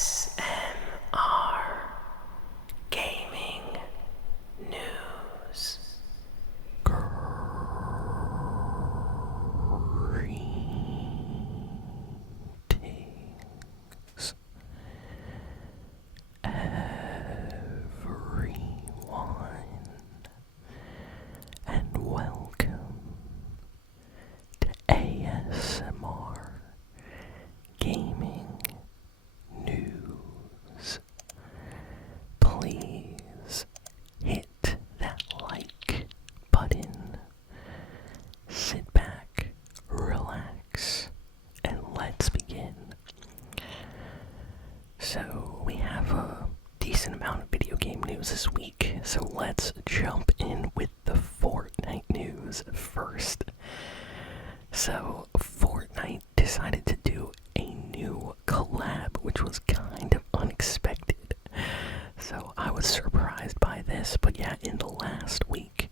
ASMR Gaming News. Greetings, everyone, and welcome to ASMR Gaming News. Please hit that like button, sit back, relax, and let's begin. So, we have a decent amount of video game news this week, so let's jump in with the Fortnite news first. So, Fortnite decided to do a new collab, which was kind of unexpected. So, I was surprised by this, but yeah, in the last week,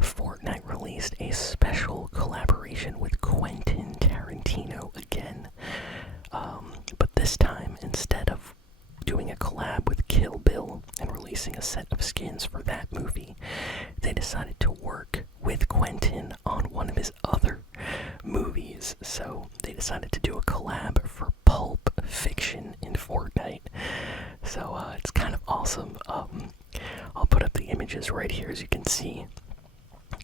Fortnite released a special collaboration with Quentin Tarantino again. But this time, instead of doing a collab with Kill Bill and releasing a set of skins for that movie, they decided to work with Quentin on one of his other movies. So they decided to do a collab for Pulp Fiction in Fortnite. So it's kind of awesome. I'll put up the images right here, as you can see.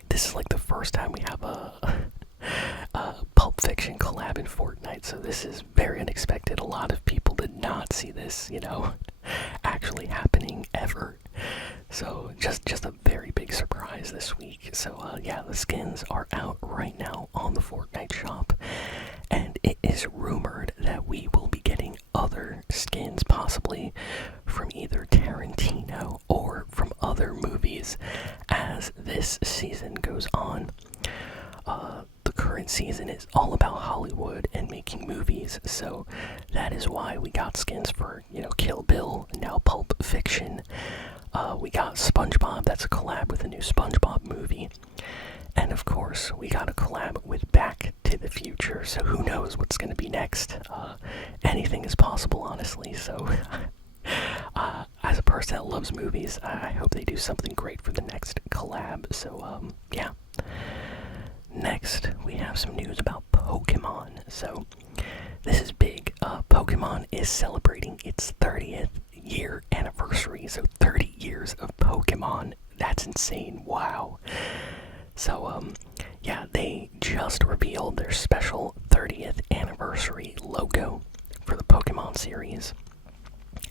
This is like the first time we have a Pulp Fiction collab in Fortnite, so this is very unexpected. A lot of people did not see this, actually happening ever. So just a very big surprise this week. So yeah, the skins are out right now on the Fortnite shop, and it is rumored that we will be getting other skins, possibly from either Tarantino or from other movies as this season goes on. The current season is all about Hollywood and making movies, so that is why we got skins for, Kill Bill, now Pulp Fiction. We got SpongeBob, that's a collab with a new SpongeBob movie. And of course, we got a collab with Back to the Future, so who knows what's going to be next. Anything is possible, honestly, so as a person that loves movies, I hope they do something great for the next collab. So, yeah. Next, we have some news about Pokemon. So, this is big. Pokemon is celebrating its 30th year anniversary. So, 30 years of Pokemon. That's insane. Wow. So, yeah, they just revealed their special 30th anniversary logo for the Pokemon series.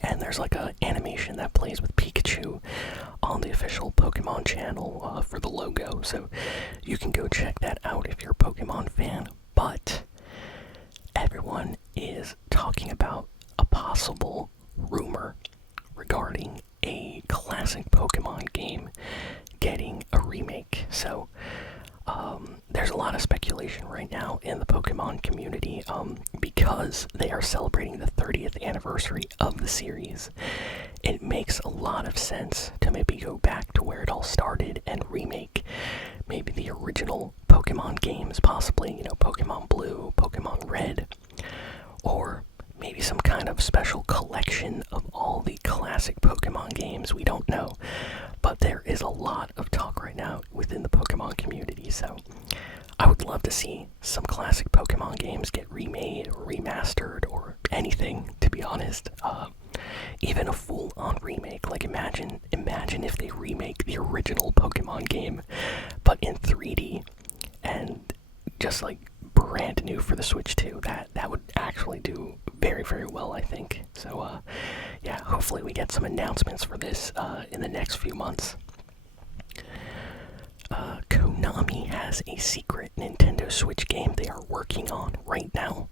And there's like an animation that plays with Pikachu on the official Pokemon channel for the logo. So you can go check that out if you're a Pokemon fan. But everyone is talking about a possible rumor regarding a classic Pokemon game getting a remake. So there's a lot of speculation right now in the Pokemon community because they are celebrating the 30th anniversary of the series. It makes a lot of sense to maybe go back to where it all started and remake maybe the original Pokemon games, possibly, Pokemon Blue, Pokemon Red, or maybe some kind of special collection of all the classic Pokemon games. We don't know, but there is a lot of talk right now within the Pokemon community, so I would love to see some classic Pokemon games get remade or remastered or anything, to be honest. Even a full-on remake. Like, imagine if they remake the original Pokemon game, but in 3D, and just like brand new for the Switch too. That would actually do very, very well, I think. So, yeah, hopefully we get some announcements for this in the next few months. Konami has a secret Nintendo Switch game they are working on right now.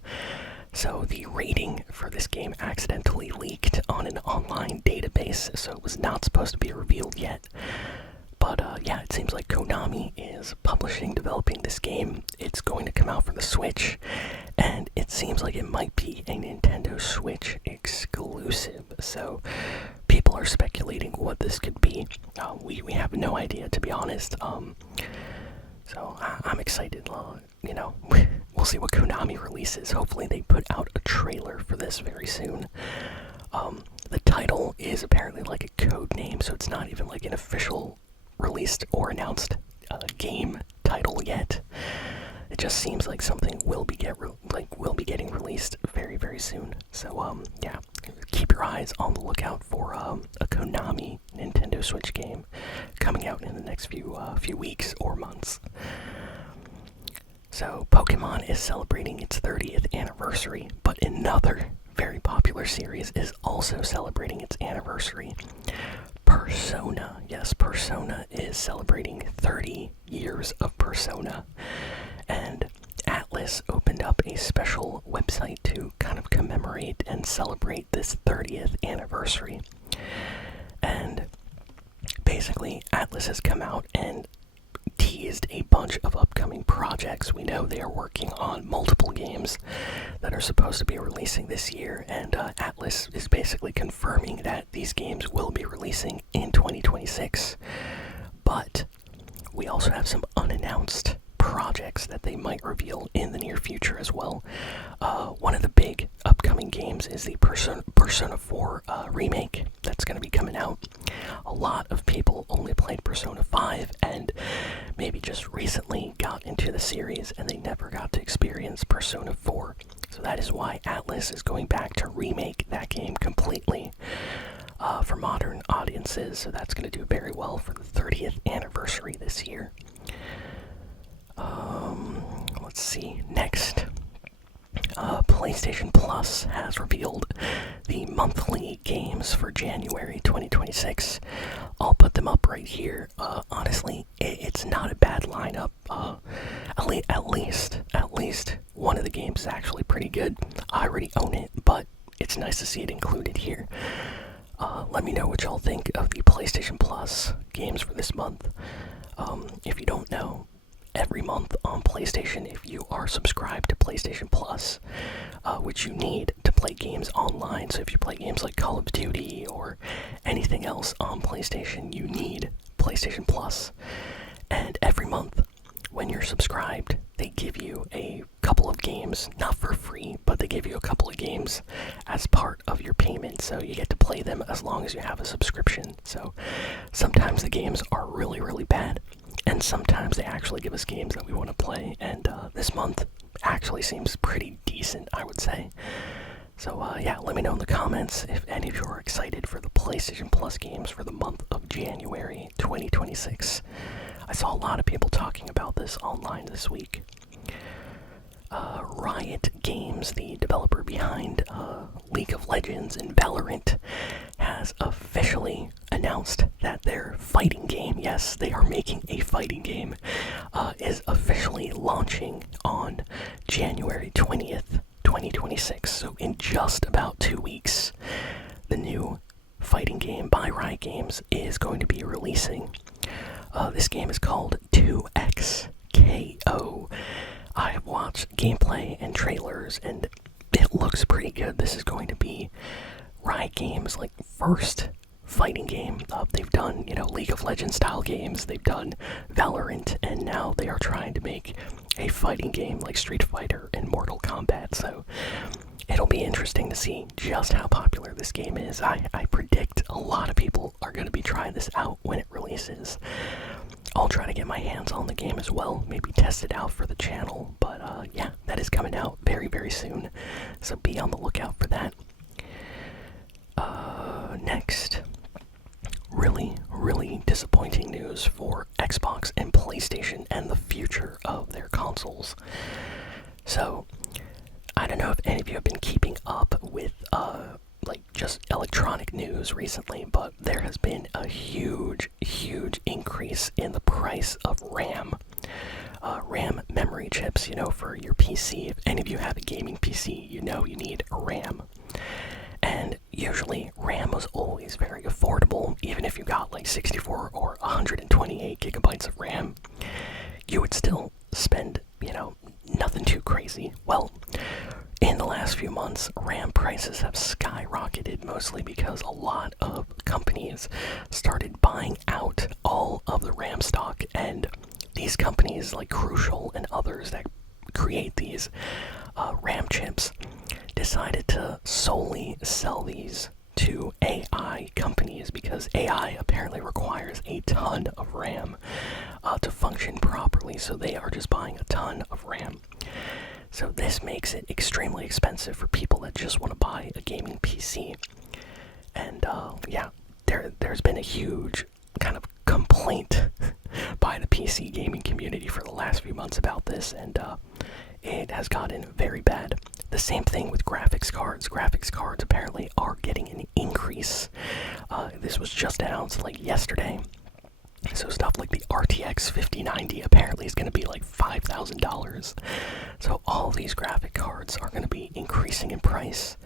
So the rating for this game accidentally leaked on an online database, so it was not supposed to be revealed yet. But yeah, it seems like Konami is developing this game. It's going to come out for the Switch, and it seems like it might be a Nintendo Switch exclusive. So people are speculating what this could be. We have no idea, to be honest. So I'm excited. We'll see what Konami releases. Hopefully they put out a trailer for this very soon. The title is apparently like a code name, so it's not even like an official released or announced game title yet. It just seems like something will be getting released very, very soon. So yeah, keep your eyes on the lookout for a Konami Nintendo Switch game coming out in the next few weeks or months. So Pokemon is celebrating its 30th anniversary, but another very popular series is also celebrating its anniversary. Persona. Yes, Persona is celebrating 30 years of Persona. And Atlas opened up a special website to kind of commemorate and celebrate this 30th anniversary. And basically, Atlas has come out and teased a bunch of upcoming projects. We know they are working on multiple games that are supposed to be releasing this year, and Atlas is basically confirming that these games will be releasing in 2026. But we also have some unannounced projects that they might reveal in the near future as well. One of the big upcoming games is the Persona 4 remake that's going to be coming out. A lot of people only played Persona 5 and maybe just recently got into the series, and they never got to experience Persona 4. So that is why Atlas is going back to remake that game completely for modern audiences. So that's going to do very well for the 30th anniversary this year. Let's see. Next, PlayStation Plus has revealed the monthly games for January 2026. I'll put them up right here. Honestly, it's not a bad lineup. At least one of the games is actually pretty good. I already own it, but it's nice to see it included here. Let me know what y'all think of the PlayStation Plus games for this month. If you don't know, every month on PlayStation, if you are subscribed to PlayStation Plus, which you need to play games online, so if you play games like Call of Duty or anything else on PlayStation, you need PlayStation Plus. And every month, when you're subscribed, they give you a couple of games, not for free, but they give you a couple of games as part of your payment, so you get to play them as long as you have a subscription. So sometimes the games are really, really bad, and sometimes they actually give us games that we want to play, and this month actually seems pretty decent, I would say. So yeah, let me know in the comments if any of you are excited for the PlayStation Plus games for the month of January 2026. I saw a lot of people talking about this online this week. Riot Games, the developer behind League of Legends and Valorant, has officially announced that their fighting game, yes, they are making a fighting game, is officially launching on January 20th, 2026. So in just about 2 weeks, the new fighting game by Riot Games is going to be releasing. This game is called 2XKO. I have watched gameplay and trailers, and it looks pretty good. This is going to be Riot Games' first fighting game. They've done, League of Legends style games. They've done Valorant, and now they are trying to make a fighting game like Street Fighter and Mortal Kombat. So it'll be interesting to see just how popular this game is. I predict a lot of people are going to be trying this out when it releases. I'll try to get my hands on the game as well, maybe test it out for the channel, but yeah, that is coming out very, very soon, so be on the lookout for that. Next, really, really disappointing news for Xbox and PlayStation and the future of their consoles. So, I don't know if any of you have been keeping up with just electronic news recently, but there has been a huge increase in the price of RAM. RAM memory chips, for your PC. If any of you have a gaming PC, you need a RAM. And usually RAM was always very affordable. Even if you got 64 or 128 gigabytes of RAM, you would still spend, nothing too crazy. Well, in the last few months, RAM prices have skyrocketed, mostly because a lot of companies started buying out all of the RAM stock, and these companies like Crucial and others that create these RAM chips decided to solely sell these to AI companies because AI apparently requires a ton of RAM to function properly, so they are just buying a ton of RAM. So this makes it extremely expensive for people that just want to buy a gaming PC. And yeah, there's been a huge kind of complaint by the PC gaming community for the last few months about this, and it has gotten very bad. The same thing with graphics cards. Graphics cards apparently are getting an increase. This was just announced like yesterday. So stuff like the RTX 5090 apparently is going to be like $5,000. So all these graphic cards are going to be increasing in price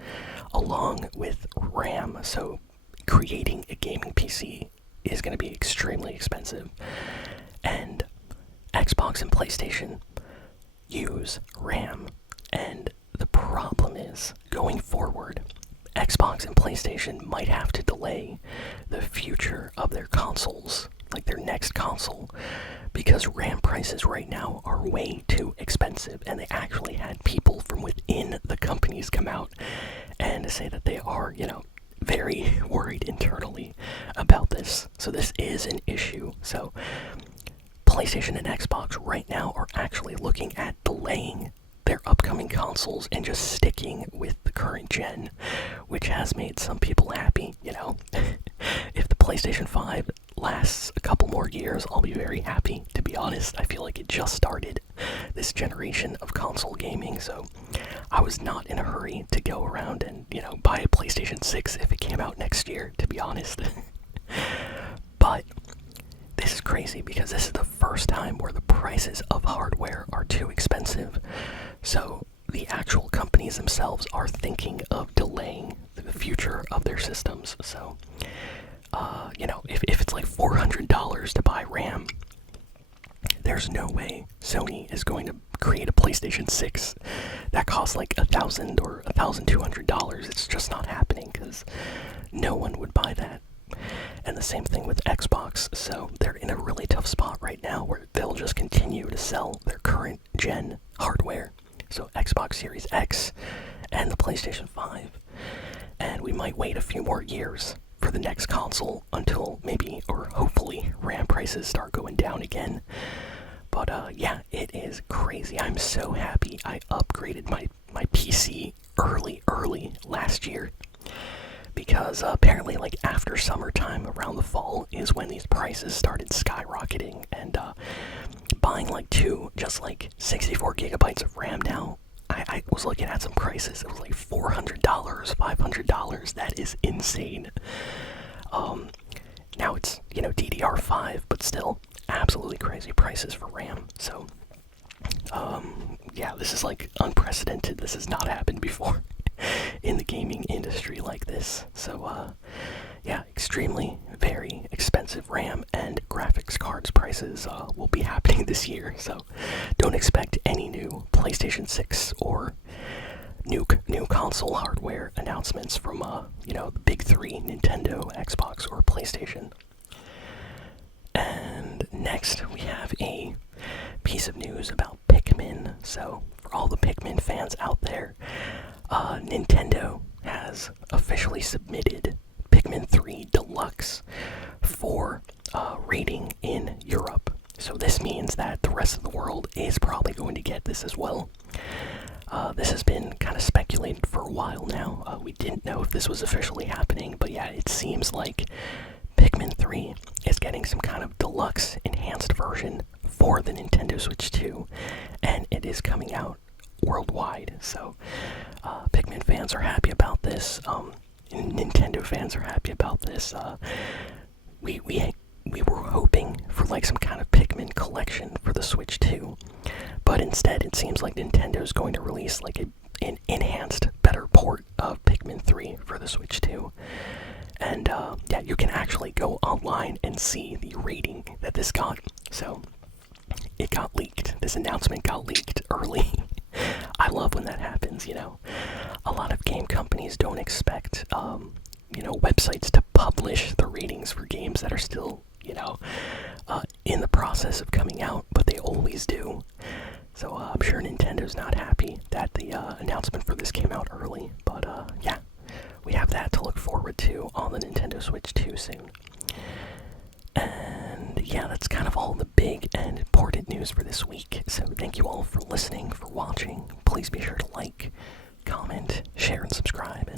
along with RAM. So creating a gaming PC is going to be extremely expensive. And Xbox and PlayStation use RAM. And the problem is, going forward, Xbox and PlayStation might have to delay the future of their consoles, like their next console, because RAM prices right now are way too expensive. And they actually had people from within the companies come out and say that they are, very worried internally about this. So this is an issue. So PlayStation and Xbox right now are actually looking at delaying their upcoming consoles and just sticking with the current gen, which has made some people happy. If the PlayStation 5 lasts a couple more years, I'll be very happy, to be honest. I feel like it just started this generation of console gaming, so I was not in a hurry to go around and, buy a PlayStation 6 if it came out next year, to be honest. But this is crazy because this is the first time where the prices of hardware are too expensive. So the actual companies themselves are thinking of delaying the future of their systems. So, if it's like $400 to buy RAM, there's no way Sony is going to create a PlayStation 6 that costs like $1,000 or $1,200. It's just not happening because no one would buy that. And the same thing with Xbox. So they're in a really tough spot right now where they'll just continue to sell their current gen hardware. So Xbox Series X and the PlayStation 5. And we might wait a few more years for the next console until maybe, or hopefully, RAM prices start going down again. But yeah, it is crazy. I'm so happy I upgraded my PC early last year. Because apparently, like, after summertime, around the fall, is when these prices started skyrocketing. And buying, like, just, like, 64 gigabytes of RAM now, I was looking at some prices. It was, like, $400, $500. That is insane. Now it's, DDR5, but still, absolutely crazy prices for RAM. So, yeah, this is, like, unprecedented. This has not happened before in the gaming industry like this. So yeah, extremely very expensive RAM and graphics cards prices will be happening this year. So don't expect any new PlayStation 6 or new console hardware announcements from the big three: Nintendo, Xbox, or PlayStation. And next we have a piece of news about Pikmin. So for all the Pikmin fans out there, Nintendo has officially submitted Pikmin 3 Deluxe for rating in Europe. So this means that the rest of the world is probably going to get this as well. This has been kind of speculated for a while now. We didn't know if this was officially happening, but yeah, it seems like Pikmin 3 is getting some kind of deluxe enhanced version for the Nintendo Switch 2, and it is coming out worldwide. So Pikmin fans are happy about this. Nintendo fans are happy about this. We were hoping for like some kind of Pikmin collection for the Switch 2, but instead it seems like Nintendo's going to release like an enhanced, better port of Pikmin 3 for the Switch 2. And yeah, you can actually go online and see the rating that this got. So it got leaked. This announcement got leaked early. I love when that happens, A lot of game companies don't expect, websites to publish the ratings for games that are still, in the process of coming out, but they always do. So I'm sure Nintendo's not happy that the announcement for this came out early, but yeah, we have that to look forward the Nintendo Switch 2 soon. And yeah, that's kind of all the big and important news for this week. So thank you all for listening, for watching. Please be sure to like, comment, share, and subscribe.